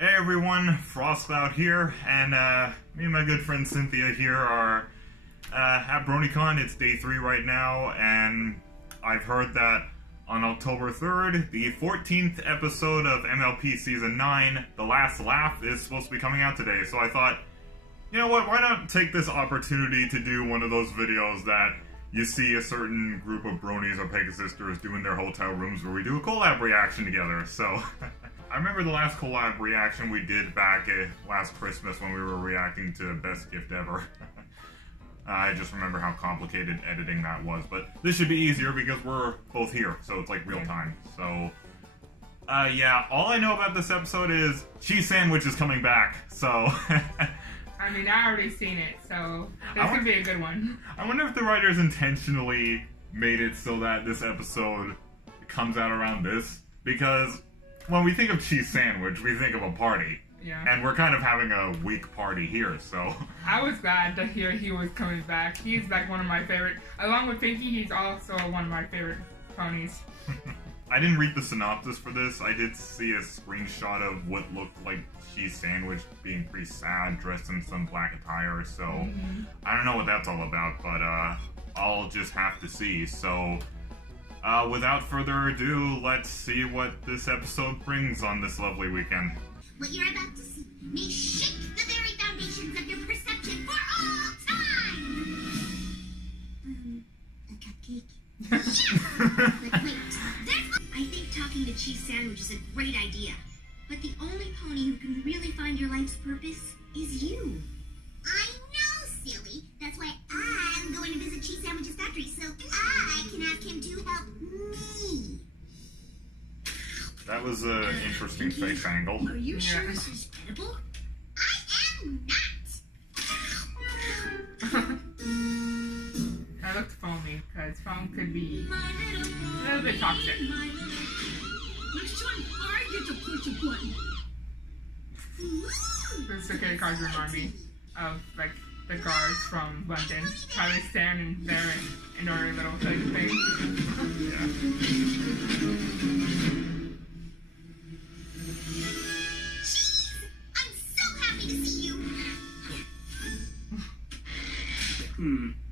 Hey everyone, Frostcloud here, and me and my good friend Cynthia here are at Bronycon. It's day 3 right now, and I've heard that on October 3rd, the 14th episode of MLP Season 9, The Last Laugh, is supposed to be coming out today. So I thought, you know what, why not take this opportunity to do one of those videos that you see a certain group of bronies or Pegasisters do in their hotel rooms where we do a collab reaction together. So I remember the last collab reaction we did back last Christmas when we were reacting to Best Gift Ever. I just remember how complicated editing that was, but this should be easier because we're both here, so it's like real time. So, yeah, all I know about this episode is Cheese Sandwich is coming back, so... I mean, I already seen it, so this could be a good one. I wonder if the writers intentionally made it so that this episode comes out around this, because when we think of Cheese Sandwich, we think of a party. Yeah. And we're kind of having a weak party here, so... I was glad to hear he was coming back. He's like one of my favorite. Along with Pinky, he's also one of my favorite ponies. I didn't read the synopsis for this. I did see a screenshot of what looked like Cheese Sandwich being pretty sad, dressed in some black attire, so... I don't know what that's all about, but I'll just have to see, so... without further ado, let's see what this episode brings on this lovely weekend. What you're about to see may shake the very foundations of your perception for all time! A cupcake? Yes! But wait, I think talking to Cheese Sandwich is a great idea. But the only pony who can really find your life's purpose is you. I know, silly. That's why I'm going to visit Cheese Sandwich's factory so I can ask him to help me. That was an interesting face angle. Are you sure this is edible? I am not! That looks foamy, because foam could be a little bit toxic. Next time, I get to push a button. The security guards remind me of, like, the guards from London. How they stand in there and order little things. Yeah.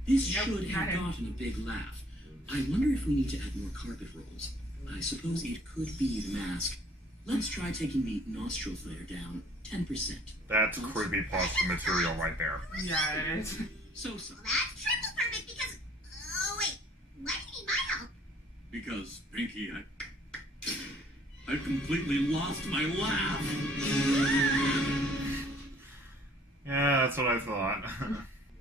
This should have gotten a big laugh. I wonder if we need to add more carpet rolls. I suppose it could be the mask. Let's try taking the nostril flare down 10%. That's creepypasta material right there. Yeah, it is. So. Well, that's triple perfect because... Oh, wait. Why do you need my help? Because, Pinky, I've completely lost my laugh. Yeah, that's what I thought.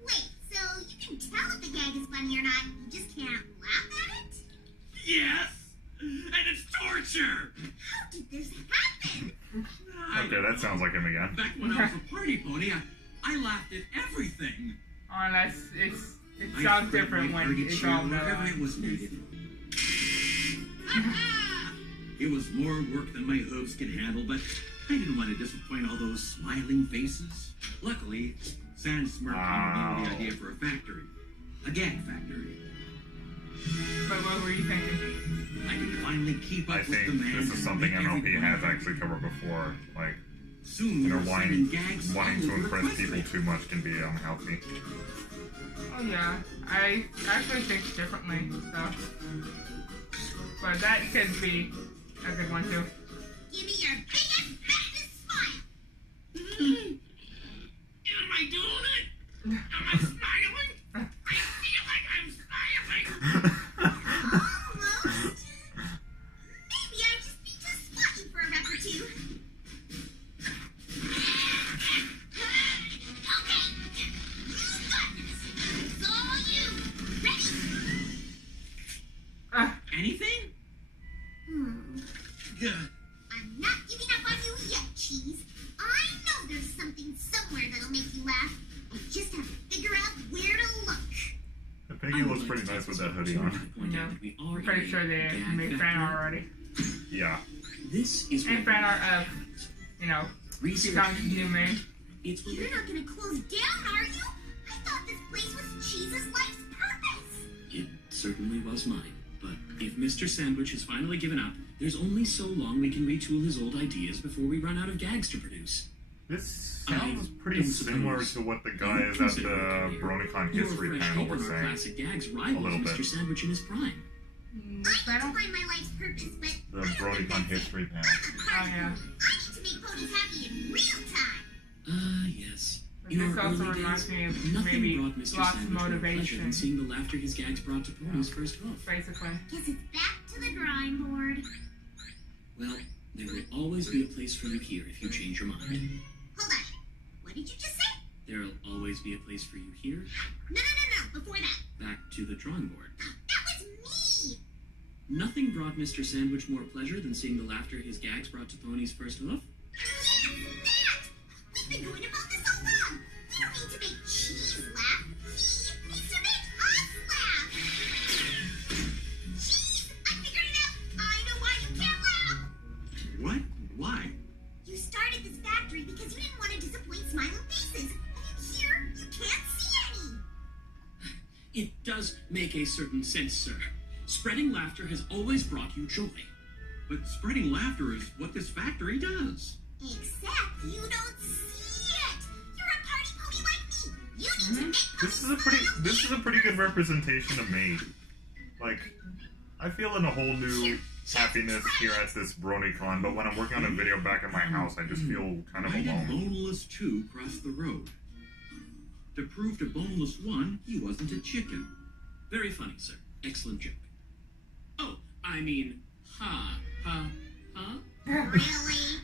Wait, so you can tell if the gag is funny or not, you just can't laugh at it? Yes! And it's torture! How did this happen? Okay, that sounds like him again. Back when I was a party pony, I laughed at everything. Unless it sounds different when it's all wherever it was needed. It was more work than my hooves could handle, but I didn't want to disappoint all those smiling faces. Luckily, Sandsmirk came up with the idea for a factory. A gag factory. But what were you thinking? I can finally keep up I with think the man. this is something MLP has actually covered before. Like, soon, you know, wanting to impress people too much can be unhealthy. Oh yeah, I actually think differently, so. But that could be a good one too. Give me your biggest, fattest smile! Am I doing it? Am I smiling? I feel like I'm smiling. Almost. Maybe I just need to spot you for a rep or two. Okay. You got this. It's all you. Ready? Anything? Good. I'm not giving up on you yet, Cheese. I know there's something somewhere that'll make you laugh. I just have to figure out where to look. I think he looks pretty nice with that hoodie on. Yeah, I'm pretty sure they made fan art already. Yeah. This is and fan art of, you know, becoming new man. You're not gonna close down, are you? I thought this place was Cheese's life's purpose. It certainly was mine, but If Mr. Sandwich has finally given up, there's only so long we can retool his old ideas before we run out of gags to produce. This sounds pretty similar to what the guys at the Bronycon history panel were saying. Classic gags rivals little Mr. bit. Sandwich in his prime. I need to find my life's purpose, but The Bronycon history panel. I Oh, yeah. need to make ponies happy in real time. Yes. But In this our also early reminds days, me of nothing maybe brought Mr. lost Sandwich more pleasure motivation. than seeing the laughter his gags brought to Pony's first hoof. Basically. Guess it's back to the drawing board. Well, there will always be a place for you here if you change your mind. Hold on. What did you just say? There'll always be a place for you here. No. Before that. Back to the drawing board. That was me. Nothing brought Mr. Sandwich more pleasure than seeing the laughter his gags brought to Pony's first hoof. Yes, that. We've been going about this all along. We don't need to make Cheese laugh. He needs to make us laugh. Cheese, I figured it out. I know why you can't laugh. What? Why? You started this factory because you didn't want to disappoint smiling faces. And here, you can't see any. It does make a certain sense, sir. Spreading laughter has always brought you joy. But spreading laughter is what this factory does. Except you don't see it. You're a party pony like me. You need to make This is a pretty good representation of me. Like, I feel in a whole new happiness here at this Bronycon, but when I'm working on a video back at my house, I just feel kind of Why did alone. Boneless 2 cross the road? To prove to Boneless 1 he wasn't a chicken. Very funny, sir. Excellent joke. Oh, I mean, ha. Really?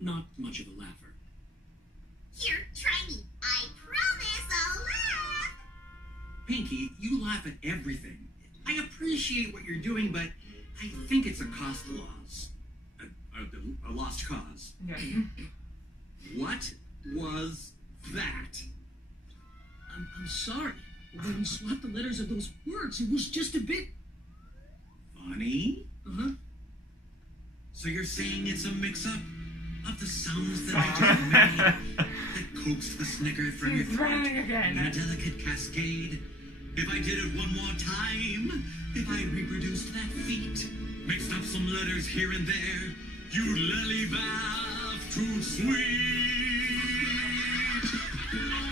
Not much of a laugher. Here, try me. I promise I'll laugh. Pinky, you laugh at everything. I appreciate what you're doing, but I think it's a cost loss. A lost cause. Yeah. What was that? I'm sorry. When you swapped the letters of those words, it was just a bit... Funny? Uh-huh. So you're saying it's a mix-up of the sounds that I just made that coaxed the snicker from your He's throat running in again. a delicate cascade? If I did it one more time, if I reproduced that feat, mixed up some letters here and there, you'd lily-laugh too sweet.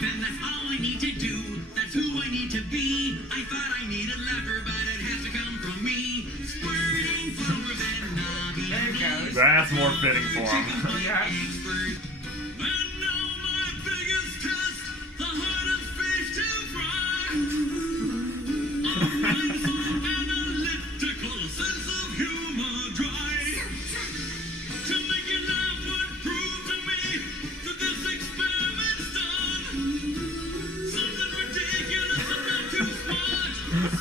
Then that's all I need to do, that's who I need to be. I thought I needed a lever, but it has to come from me. Squirting flowers and knobby. There it goes. That's more fitting for him. Yeah. And now my biggest test, the hardest face to fry. A mind so analytical, a sense of humor dry. To make you laugh would prove to me that this experiment's done. Something ridiculous and not too smart.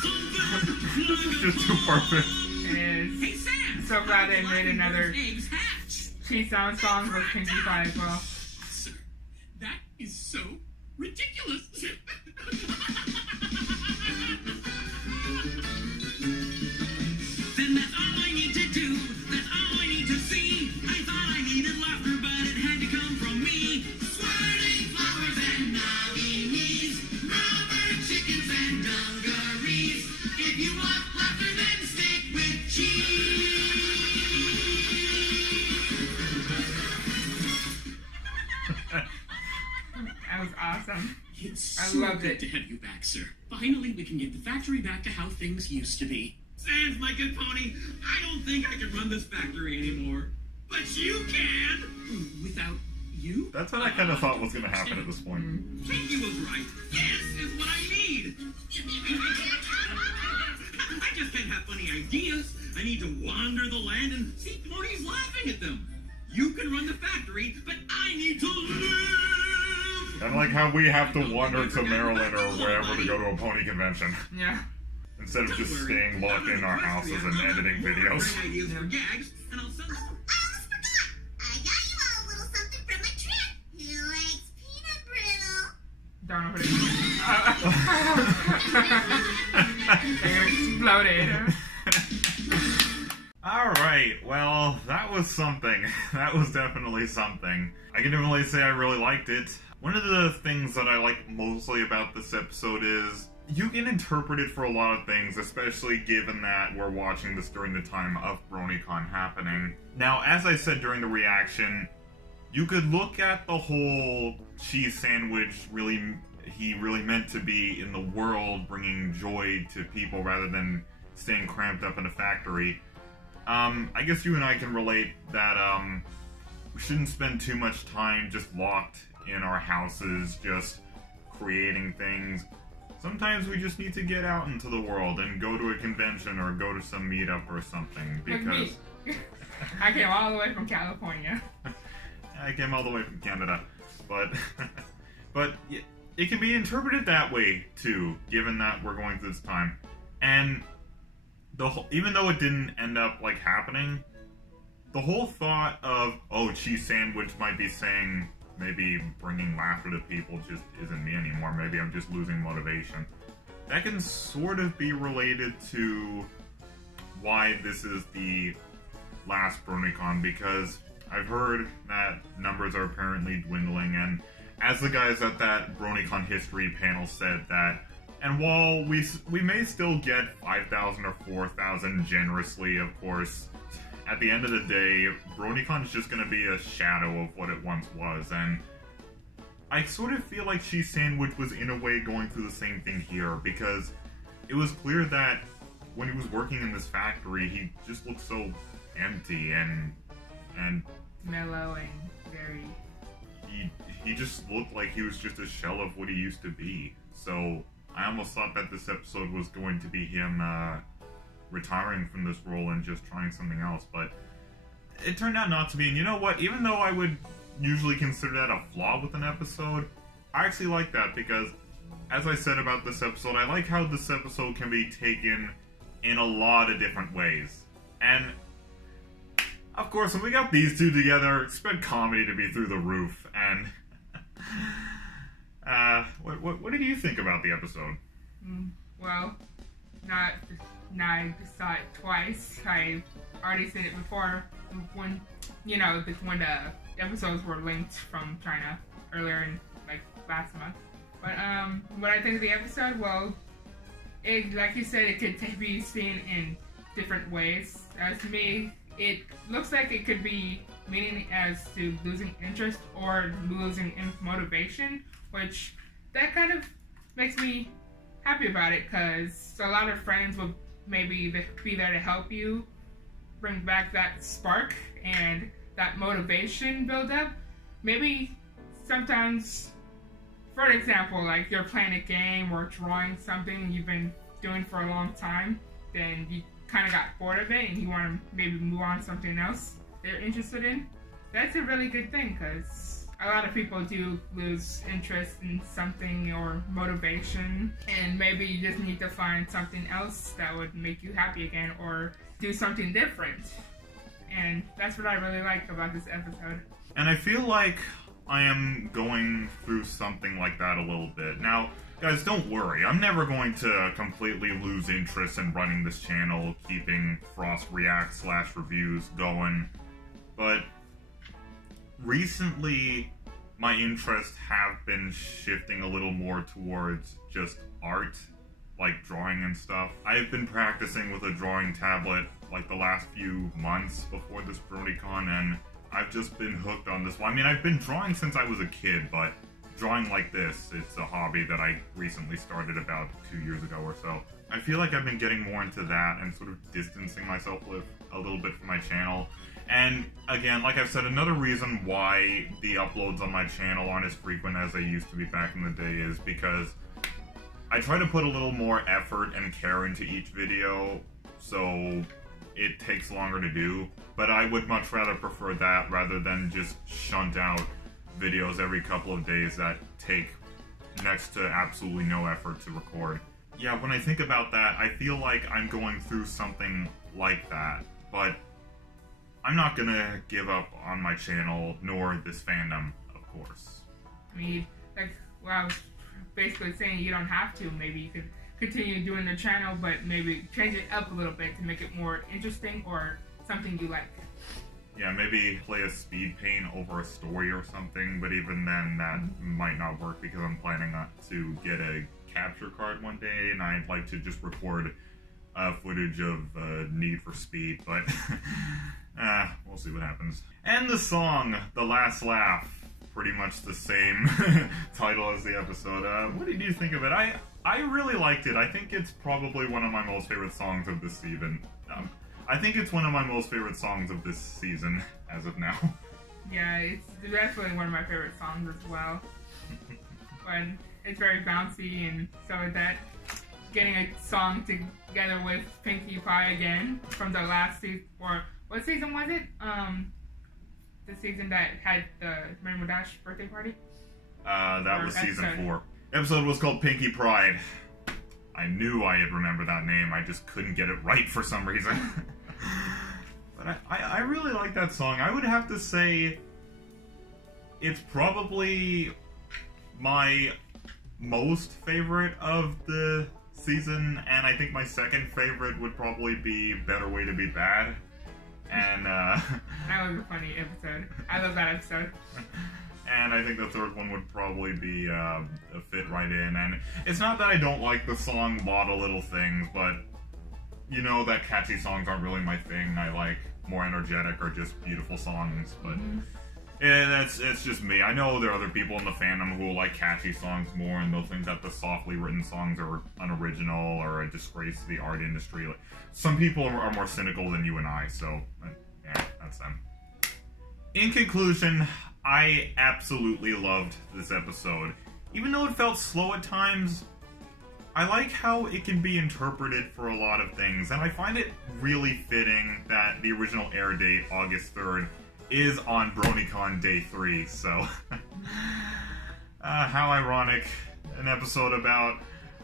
Something This is just too perfect. It is. Hey Sam! So glad they made another Eggs hatch. Cheese Sound song with Pinkie Pie as well. Sir, that is so ridiculous. Then that's all I need to do. That's all I need to see. I thought I needed laughter, but it had to come from me. Swirling flowers and knobby knees, rubber chickens and dungarees. If you want laughter, then stick with cheese. That was awesome. It's I so loved good it. to have you back, sir. Finally, we can get the factory back to how things used to be. Sans, my good pony, I don't think I can run this factory anymore. But you can! Without you? That's what I kind of thought was going to happen at this point. Pinky was right. This is what I need. I just can't have funny ideas. I need to wander the land and see ponies laughing at them. You can run the factory, but I need to live. Kind of like how we have to wander to Maryland or wherever to go to a pony convention. Yeah. Instead of just staying locked in our houses and editing videos. Ideas for gags, and I'll sell them. I almost forgot. I got you all a little something from a trip. Who likes peanut brittle? Don't know what it is. They exploded. Alright, well, that was something. That was definitely something. I can definitely say I really liked it. One of the things that I like mostly about this episode is you can interpret it for a lot of things, especially given that we're watching this during the time of Bronycon happening. Now, as I said during the reaction, you could look at the whole cheese sandwich he really meant to be in the world, bringing joy to people rather than staying cramped up in a factory. I guess you and I can relate that we shouldn't spend too much time just locked in our houses, just creating things. Sometimes we just need to get out into the world and go to a convention or go to some meetup or something, because... I came all the way from California. I came all the way from Canada, but it can be interpreted that way too, given that we're going through this time. And even though it didn't end up like happening, the whole thought of, oh, cheese sandwich might be saying maybe bringing laughter to people just isn't me anymore. Maybe I'm just losing motivation. That can sort of be related to why this is the last Bronycon, because I've heard that numbers are apparently dwindling, and as the guys at that Bronycon history panel said that, and while we may still get 5,000 or 4,000 generously, of course, at the end of the day, Bronycon is just going to be a shadow of what it once was, and I sort of feel like Cheese Sandwich was in a way going through the same thing here, because it was clear that when he was working in this factory, he just looked so empty and mellow and very... He just looked like he was just a shell of what he used to be. So I almost thought that this episode was going to be him retiring from this role and just trying something else, but it turned out not to be. And you know what? Even though I would usually consider that a flaw with an episode, I actually like that, because as I said about this episode, I like how this episode can be taken in a lot of different ways. And of course, when we got these two together, expect comedy to be through the roof. And what did you think about the episode? Well, I saw it twice. I already seen it before when the episodes were linked from China earlier in last month. But what I think of the episode, well, it, like you said, it could be seen in different ways. To me, it looks like it could be meaning as to losing interest or losing motivation, which that kind of makes me happy about it, because a lot of friends will maybe be there to help you bring back that spark and that motivation build up. Maybe sometimes, for example, like you're playing a game or drawing something you've been doing for a long time, then you kind of got bored of it and you want to maybe move on to something else they're interested in. That's a really good thing, because a lot of people do lose interest in something or motivation, and maybe you just need to find something else that would make you happy again or do something different. And that's what I really like about this episode. And I feel like I am going through something like that a little bit. Now, guys, don't worry. I'm never going to completely lose interest in running this channel, keeping Frost React / reviews going. But recently, my interests have been shifting a little more towards just art, like drawing and stuff. I've been practicing with a drawing tablet like the last few months before this Bronycon, and I've just been hooked on this one. I mean, I've been drawing since I was a kid, but drawing like this, it's a hobby that I recently started about 2 years ago or so. I feel like I've been getting more into that and sort of distancing myself a little bit from my channel. And again, like I've said, another reason why the uploads on my channel aren't as frequent as they used to be back in the day is because I try to put a little more effort and care into each video, so it takes longer to do. But I would much rather prefer that rather than just shunt out videos every couple of days that take next to absolutely no effort to record. Yeah, when I think about that, I feel like I'm going through something like that, but I'm not gonna give up on my channel, nor this fandom, of course. I mean, like, well, I was basically saying you don't have to. Maybe you could continue doing the channel, but maybe change it up a little bit to make it more interesting or something you like. Yeah, maybe play a speed paint over a story or something, but even then that might not work because I'm planning to get a capture card one day, and I'd like to just record footage of Need for Speed, but we'll see what happens. And the song, The Last Laugh, pretty much the same title as the episode. What did you think of it? I really liked it. I think it's probably one of my most favorite songs of this season. I think it's one of my most favorite songs of this season as of now. Yeah, it's definitely one of my favorite songs as well. But it's very bouncy, and so that getting a song together with Pinkie Pie again from the last season, or what season was it? The season that had the Rainbow Dash birthday party? That was season 4. Episode was called Pinkie Pride. I knew I had remembered that name, I just couldn't get it right for some reason. But I really like that song. I would have to say it's probably my most favorite of the season, and I think my second favorite would probably be Better Way to Be Bad. And that was a funny episode. I love that episode. And I think the third one would probably be a fit right in. And it's not that I don't like the song Lot of Little Things, but you know that catchy songs aren't really my thing. I like more energetic or just beautiful songs, but it's just me. I know there are other people in the fandom who will like catchy songs more, and they'll think that the softly written songs are unoriginal or a disgrace to the art industry. Like, some people are more cynical than you and I, so yeah, that's them. In conclusion, I absolutely loved this episode. Even though it felt slow at times, I like how it can be interpreted for a lot of things, and I find it really fitting that the original air date, August 3rd, is on Bronycon Day 3, so how ironic. An episode about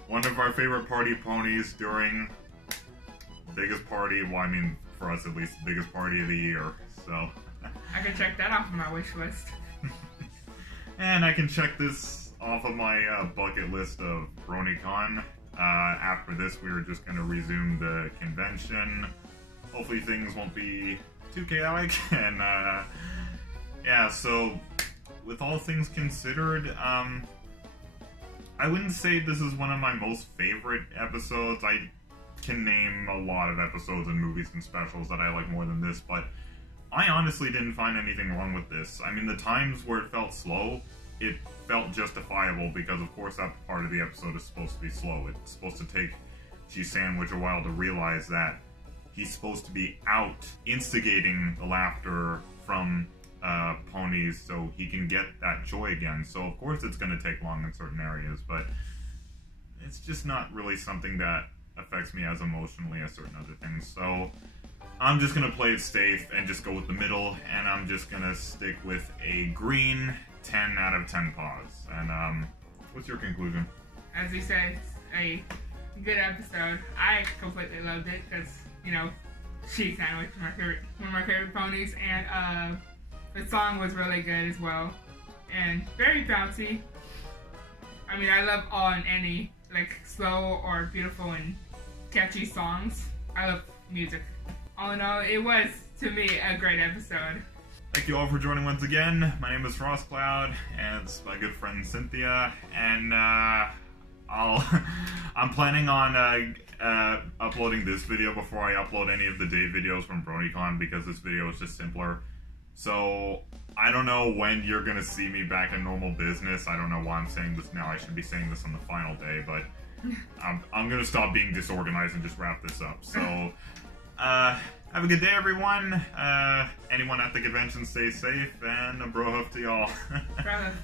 one of our favorite party ponies during the biggest party, well, I mean, for us at least, the biggest party of the year, so... I can check that off of my wish list. And I can check this off of my bucket list of Bronycon. After this, we are just going to resume the convention. Hopefully things won't be too chaotic. And yeah, so with all things considered, I wouldn't say this is one of my most favorite episodes. I can name a lot of episodes and movies and specials that I like more than this, but I honestly didn't find anything wrong with this. I mean, the times where it felt slow, it felt justifiable because, of course, that part of the episode is supposed to be slow. It's supposed to take G-Sandwich a while to realize that he's supposed to be out instigating the laughter from ponies so he can get that joy again. So, of course, it's going to take long in certain areas, but it's just not really something that affects me as emotionally as certain other things. So I'm just going to play it safe and just go with the middle, and I'm just going to stick with a green 10 out of 10 paws. And what's your conclusion? As you said, it's a good episode. I completely loved it because, you know, G-Sandwich is one of my favorite ponies, and the song was really good as well, and very bouncy. I mean, I love all and any, like, slow or beautiful and catchy songs. I love music. All in all, it was, to me, a great episode. Thank you all for joining once again. My name is FrostCloud, and it's my good friend Cynthia, and I'm planning on uploading this video before I upload any of the day videos from Bronycon, because this video is just simpler. So I don't know when you're gonna see me back in normal business. I don't know why I'm saying this now. I should be saying this on the final day, but I'm gonna stop being disorganized and just wrap this up. So have a good day, everyone. Anyone at the convention, stay safe, and a bro hoof to y'all. Bro hoof.